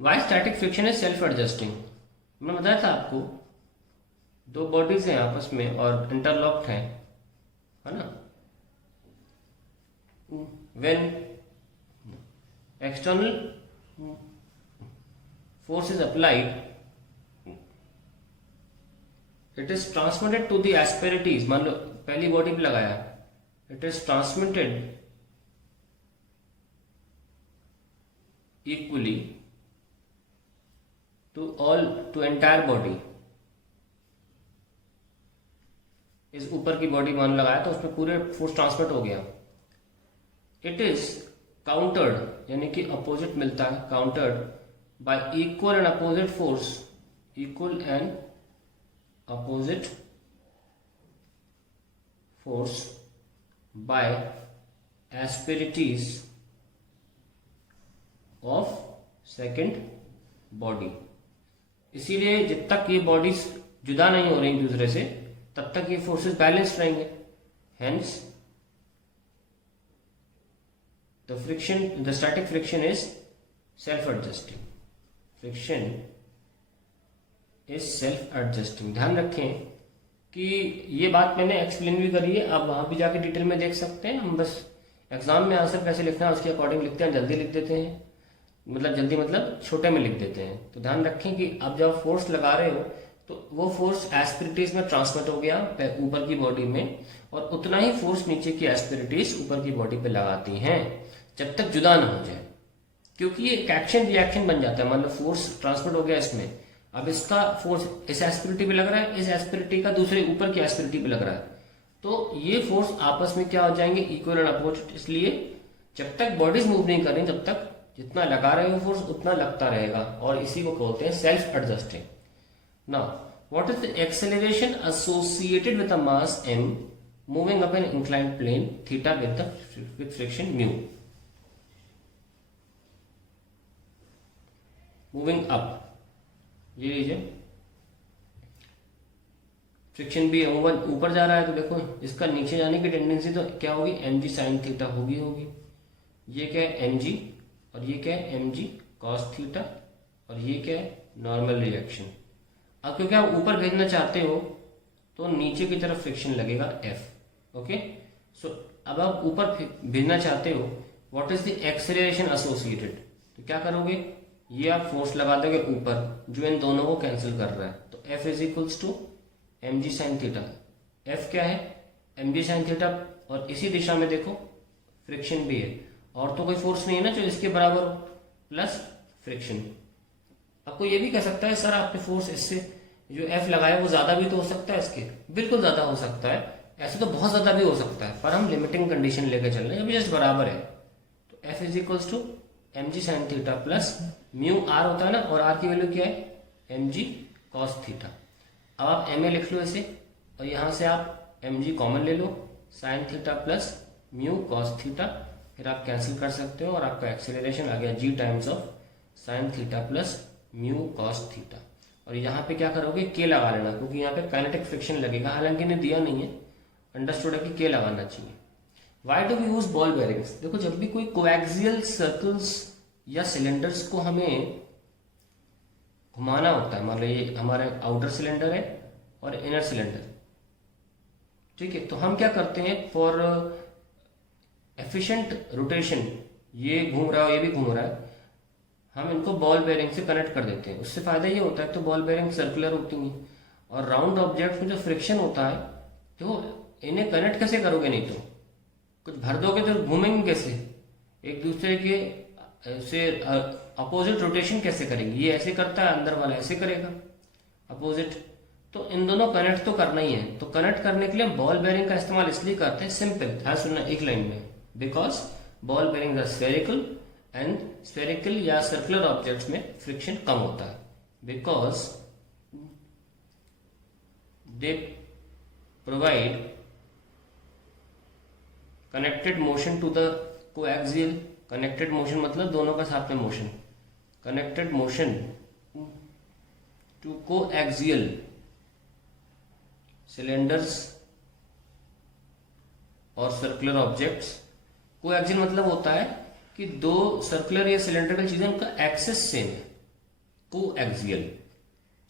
Y static friction is self adjusting. मैं बताया था आपको, दो बॉडीज हैं आपस में और इंटरलॉक्ड हैं, है ना। When external force is applied, it is transmitted to the asperities। मान लो पहली बॉडी पे लगाया, it is transmitted equally to entire body। इस ऊपर की बॉडी मान लगाया तो उसमें पूरे फोर्स ट्रांसमिट हो गया। इट इज काउंटर्ड, यानी कि अपोजिट मिलता है, countered by equal and opposite force, equal and opposite force by asperities of second body। इसीलिए जब तक ये बॉडीज जुदा नहीं हो रही एक दूसरे से तब तक ये फोर्सेस बैलेंस्ड रहेंगे। Hence the static friction is self adjusting। Friction is self adjusting. ध्यान रखें कि ये बात मैंने एक्सप्लेन भी करी है, आप वहां भी जाके डिटेल में देख सकते हैं। हम बस एग्जाम में आंसर कैसे लिखना है उसके अकॉर्डिंग लिखते हैं, जल्दी लिख देते हैं, मतलब छोटे में लिख देते हैं। तो ध्यान रखें कि आप जब फोर्स लगा रहे हो तो वो फोर्स एस्पिरिटीज में ट्रांसमिट हो गया ऊपर की बॉडी में, और उतना ही फोर्स नीचे की एस्पिरिटीज ऊपर की बॉडी पे लगाती हैं जब तक जुदा ना हो जाए, क्योंकि ये एक एक्शन रिएक्शन बन जाता है। मान लो फोर्स ट्रांसमिट हो गया इसमें, अब इसका फोर्स इस एस्पिरिटी पे लग रहा है, इस एस्पिरिटी का दूसरे ऊपर की एस्पिरिटी पे लग रहा है, तो ये फोर्स आपस में क्या हो जाएंगे, इक्वल एंड अपोजिट। इसलिए जब तक बॉडीज मूव नहीं कर रही तब तक जितना लगा रहे हो फोर्स उतना लगता रहेगा, और इसी को बोलते हैं self adjusting. Now what is the acceleration associated with a mass m moving up an inclined plane theta with friction mu. Moving up, ये लीजिए फ्रिक्शन भी ऊपर जा रहा है, तो देखो इसका नीचे जाने की टेंडेंसी तो क्या होगी, एम जी साइन थीटा होगी। ये क्या है एम जी, और ये क्या है एम जी कॉस थीटा, और ये क्या है नॉर्मल रिएक्शन। अब क्योंकि आप ऊपर भेजना चाहते हो तो नीचे की तरफ फ्रिक्शन लगेगा एफ। ओके, सो अब आप ऊपर भेजना चाहते हो, what is the acceleration associated, तो क्या करोगे, ये आप फोर्स लगा दोगे ऊपर जो इन दोनों को कैंसिल कर रहा है, तो F is equals to M G sine theta. F क्या है एम जी साइन थीटा, और इसी दिशा में देखो फ्रिक्शन भी है, और तो कोई फोर्स नहीं है ना जो इसके बराबर हो, प्लस फ्रिक्शन। आपको ये भी कह सकता है सर आपके फोर्स इससे जो F लगाया वो ज्यादा भी तो हो सकता है इसके, बिल्कुल ज्यादा हो सकता है, ऐसे तो बहुत ज्यादा भी हो सकता है, पर हम लिमिटिंग कंडीशन लेकर चल रहे हैं, अभी जस्ट बराबर है। तो F is equals to M G sine theta plus mu R होता है ना, और आर की वैल्यू क्या है एम जी कॉस थीटा। अब आप एम ए लिख लो इसे, और यहां से आप एम जी कॉमन ले लो, sine theta plus mu cos theta, फिर आप कैंसिल कर सकते हो और आपका एक्सेलरेशन आ गया g times of sine theta plus mu cos theta. और यहाँ पे क्या करोगे, के लगा लेना, क्योंकि यहाँ पे काइनेटिक फ्रिक्शन लगेगा, हालांकि इन्हें दिया नहीं है, अंडरस्टूड है कि के लगाना चाहिए। Why do we use ball bearings, देखो जब भी कोई कोएक्सियल सर्कल्स या सिलेंडर्स को हमें घुमाना होता है, मान लो ये हमारे आउटर सिलेंडर है और इनर सिलेंडर, ठीक है, तो हम क्या करते हैं फॉर एफिशिएंट रोटेशन, ये घूम रहा है ये भी घूम रहा है, हम इनको बॉल बेयरिंग से कनेक्ट कर देते हैं। उससे फायदा ये होता है, तो बॉल बेयरिंग सर्कुलर होती है, और राउंड ऑब्जेक्ट में जो फ्रिक्शन होता है तो इन्हें कनेक्ट कैसे करोगे, नहीं तो कुछ भर दोगे तो घूमेंगे कैसे, एक दूसरे के से अपोजिट रोटेशन कैसे करेंगे, ये ऐसे करता है अंदर वाला ऐसे करेगा अपोजिट, तो इन दोनों कनेक्ट तो करना ही है। तो कनेक्ट करने के लिए हम बॉल बेयरिंग का इस्तेमाल इसलिए करते हैं, सिंपल ध्यान सुनना एक लाइन में, because ball bearing are spherical and spherical या सर्कुलर ऑब्जेक्ट्स में फ्रिक्शन कम होता है, because they provide connected motion to the coaxial, connected motion मतलब दोनों का साथ में मोशन, connected motion to coaxial cylinders और सर्कुलर ऑब्जेक्ट्स। कोएक्सियल मतलब होता है कि दो सर्कुलर या सिलेंड्रिकल चीजें उनका एक्सेस सेम है, कोएक्सियल,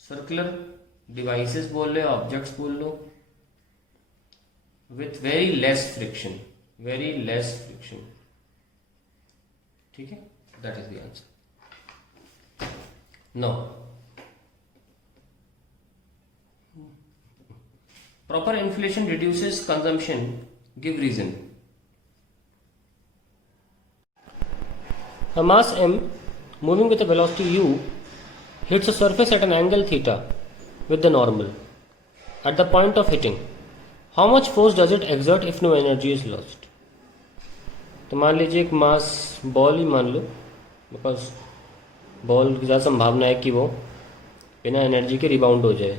सर्कुलर डिवाइसेस बोल लो, ऑब्जेक्ट्स बोल लो, with very less friction, very less friction, ठीक है, that is the answer. No, proper inflation reduces consumption, give reason. A mass m moving with a velocity u hits a surface at an angle theta with the normal. At the point of hitting, how much force does it exert if no energy is lost? तो मान लीजिए एक मास ball ही मान लो, because ball की ज़्यादा संभावना है कि वो बिना एनर्जी के रिबाउंड हो जाए।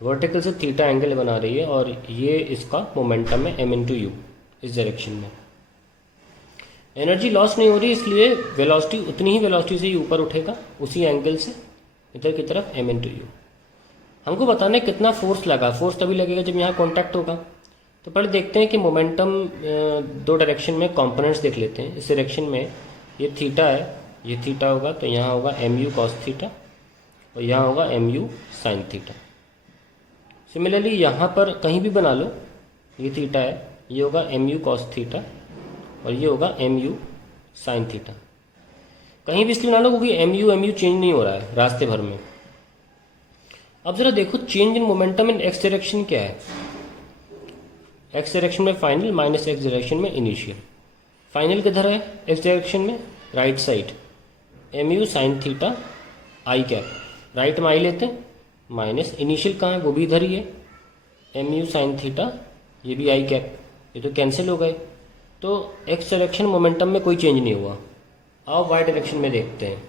वर्टिकल से थीटा एंगल बना रही है और ये इसका मोमेंटम है m इंटू यू इस डायरेक्शन में। एनर्जी लॉस नहीं हो रही, इसलिए वेलोसिटी उतनी ही वेलोसिटी से ही ऊपर उठेगा उसी एंगल से इधर की तरफ m इंटू यू। हमको बताना है कितना फोर्स लगा। फोर्स तभी लगेगा जब यहाँ कॉन्टैक्ट होगा। तो पहले देखते हैं कि मोमेंटम दो डायरेक्शन में कंपोनेंट्स देख लेते हैं। इस डायरेक्शन में ये थीटा है, ये थीटा होगा तो यहाँ होगा एम यू कॉस थीटा और यहाँ होगा M U sine theta. Similarly यहाँ पर कहीं भी बना लो, ये थीटा है, ये होगा एम यू कॉस थीटा और ये होगा एम यू साइन थीटा। कहीं भी इसलिए बना लो क्योंकि एम यू चेंज नहीं हो रहा है रास्ते भर में। अब जरा देखो change in momentum in X direction क्या है। एक्स डायरेक्शन में फाइनल माइनस एक्स डायरेक्शन में इनिशियल। फाइनल किधर है एक्स डायरेक्शन में? Right side, M U sine theta I cap, right में आई लेते हैं, माइनस इनिशियल कहाँ है वो भी इधर ही है, एम यू साइन थीटा, ये भी आई कैप, ये तो कैंसिल हो गए। तो एक्स डायरेक्शन मोमेंटम में कोई चेंज नहीं हुआ। अब वाई डायरेक्शन में देखते हैं,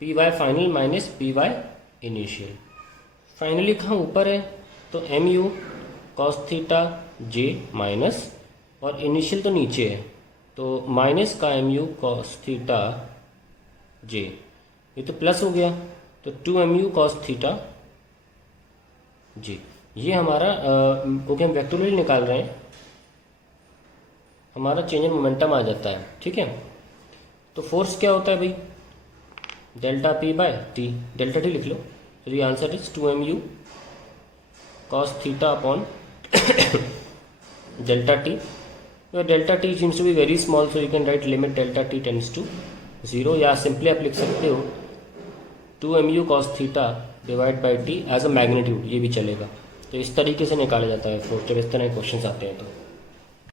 P Y final minus P Y initial. Finally कहाँ ऊपर है तो M U cos theta J minus, और इनिशियल तो नीचे है तो माइनस का M U cos theta J, ये तो प्लस हो गया तो 2mu cos थीटा जी। ये हमारा क्योंकि हम वेक्टोरियल निकाल रहे हैं, हमारा चेंज इन मोमेंटम आ जाता है, ठीक है। तो फोर्स क्या होता है भाई? Delta P by T, delta T लिख लो। तो ये answer is 2mu cos theta upon delta T. Delta T seems to be very small, so you can write limit delta T tends to 0, या simply आप लिख सकते हो 2mu cos थीटा divide by T as a magnitude, ये भी चलेगा। तो इस तरीके से निकाला जाता है फोर्स जब इस तरह के क्वेश्चन आते हैं तो।